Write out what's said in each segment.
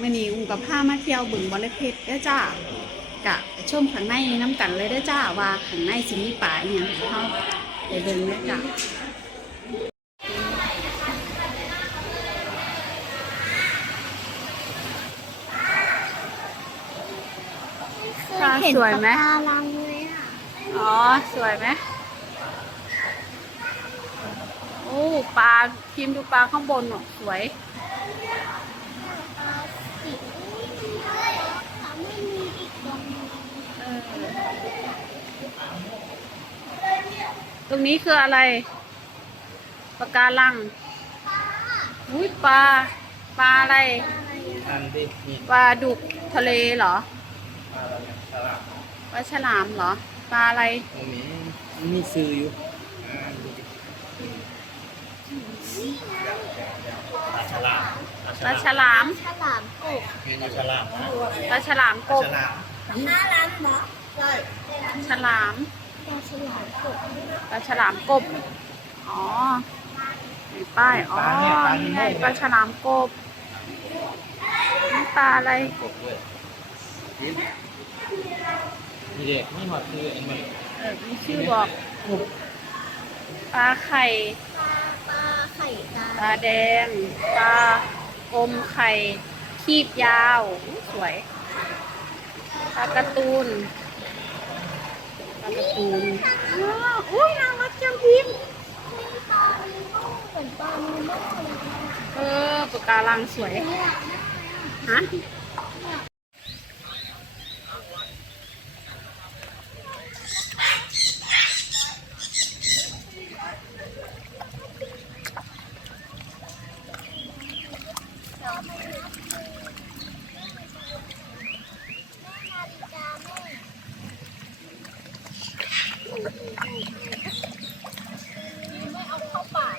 มื่อนี้อุ้งกับผ้ามาเที่ยวบึงบอลเพชรเด้อจ้ากะชมข้างในน้ำกันเลยเด้อจ้าว่าข้างในสิมีป่าอหย่างเขาไปเบิ่งเด้อจ้าปลาสวยไหมปลาลังเลยอะอ๋อ สวยไหมโอ้ ปลาพิมพ์ดูปลาข้างบนหน่อยสวย ปลาสีด้วยแต่ไม่มีอีกตรงนึง เออ ตรงนี้คืออะไรปลาการังอุ้ยปลาปลาอะไรอันที่มีปลาดุกทะเลเหรอปลาอะไรตลาดปลาฉลามเหรอปลาอะไรตรงนี้มีซื้ออยู่อ่าดูดิปลาฉลามปลาฉลามฉลามกบเมนูฉลามนะปลาฉลามกปลาบฉลามฉลามเหรอใช่ฉลาม ปลาฉลามกบปลาฉลามกบ อ๋อมีป้าย อ๋อ นี่ไงปลาฉลามกบนี่ปลาอะไร กบด้วยกินนี่เด็กไม่หอดคือเองมันเออมีชื่อบอกปลาไข่ ปลาปลาไข่ดาปลาแดง ปลาอมไข่ คีบยาวอุ๊ยสวย ปลาการ์ตูน ปลากร์ตูนอุ้ยน่ารักจังพี่เออปากการังสวย ฮะ นาฬิกาแม่ไม่เอาเข้าปาก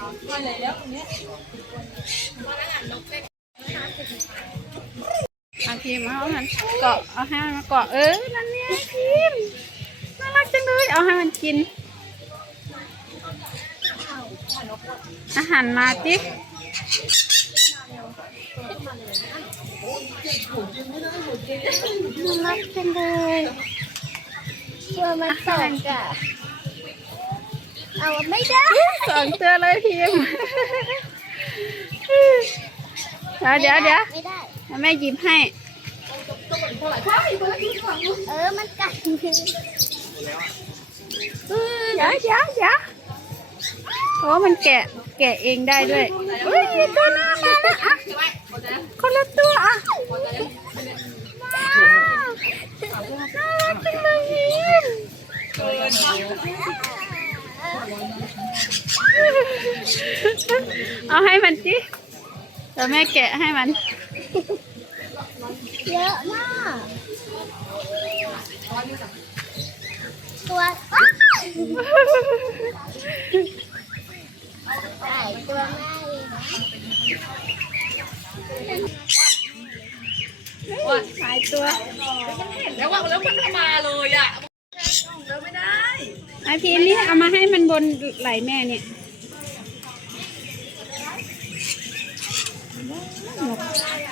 ได้ดิเอาพิมพ์เอามันเกาะเอาให้มันมาเกาะเออนั่นเนี่ยพิมพ์น่ารักจังเลยเอาให้มันกิน อาหารมาจิน่ารักจังเลยเชื่อมาสองกะ เอาไม่ได้สองตัวเลยพิมพ์เดี๋ยวเดี๋ยวเดี๋ยวไม่ได้แม่หยิบให้ เออมันกัดมือเออเดี๋ยวเดี๋ยวเดี๋ยวโอ้มันแกะแกะเองได้ด้วยอุ้ยมีตัวหน้ามาแล้วอะคนละตัวอะว้าวน่ารักจังเลยพิมพ์ เอาให้มันจิเดี๋ยวแม่แกะให้มัน เยอะมาก ตัวอ้าวใส่ตัวแม่เองนะหายตัวแล้วว่าแล้วมันมาเลยอะแล้วไม่ได้ ไอพีนี่เอามาให้มันบนไหลแม่เนี่ย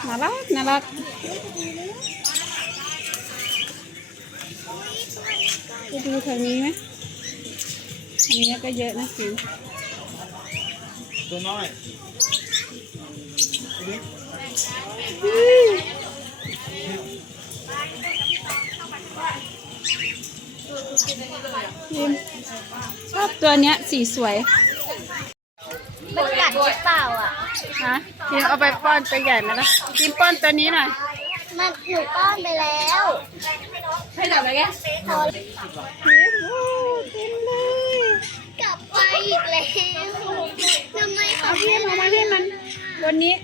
น่ารักน่ารักไปดูทางนี้ไหมทางนี้ก็เยอะนะสิตัวน้อยพิมชอบตัวเนี้ยสีสวย มันกัดหรือเปล่าอะ ฮะพิมเอาไปป้อนตัวใหญ่ไหมล่ะพิมป้อนตัวนี้หน่อยมันหนูป้อนไปแล้วนจับอะไรแกพอเต็มเลยกลับไปอีกแล้วทำไมเอาเขาพี่มามาพี่มันบนนี้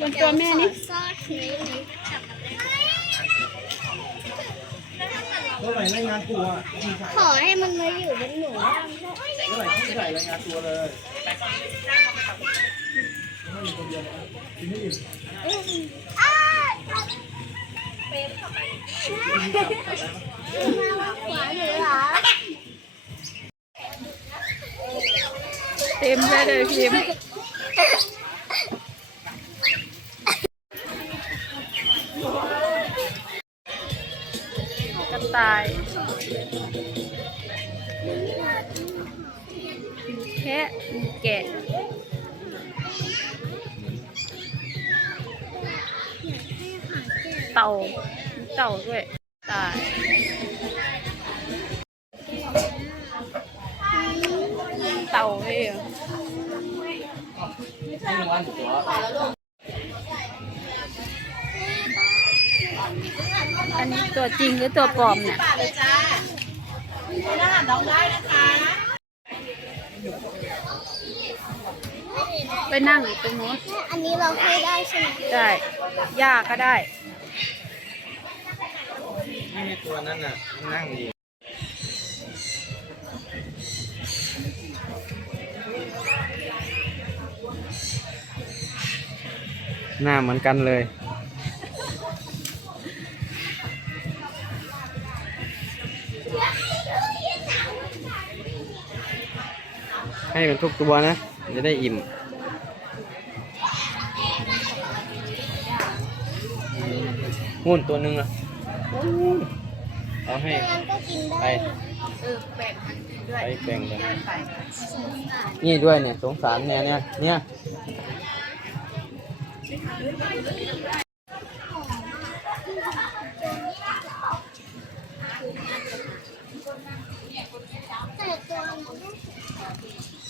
บนตัวแม่นี่ซ่อนนี้ไหมเมื่อไหร่รายงานตัวอะขอให้มันมาอยู่บนหนู เมื่อไหร่ที่ไหร่รายงานตัวเลยไม่มีคน เดียมเหรอเต็มเลยเลยพิมกระต่าย แพะแกะเต่ามีเต่าด้วยตายเต่าเลยเหรอให้รางวัลตัวอันนี้ตัวจริงหรือตัวปลอมเนี่ยบาทเลยจ้าไม่น่าน้องได้นะคะ ไปนั่งอยู่ตรงนู้นอันนี้เราให้ได้ใช่ไหมได้ย่าก็ได้นี่ตัวนั้นน่ะมันนั่งดีหน้าเหมือนกันเลย ให้เป็นทุกตัวนะ จะได้อิ่มหุ่นตัวหนึ่งอะเอาให้งั้นก็กินไปได้เออแบ่งกันด้วยไปแบ่งเลยไปนี่ด้วยเนี่ยสงสารเนี่ยเนี่ยเนี่ยแต่ตัวมัน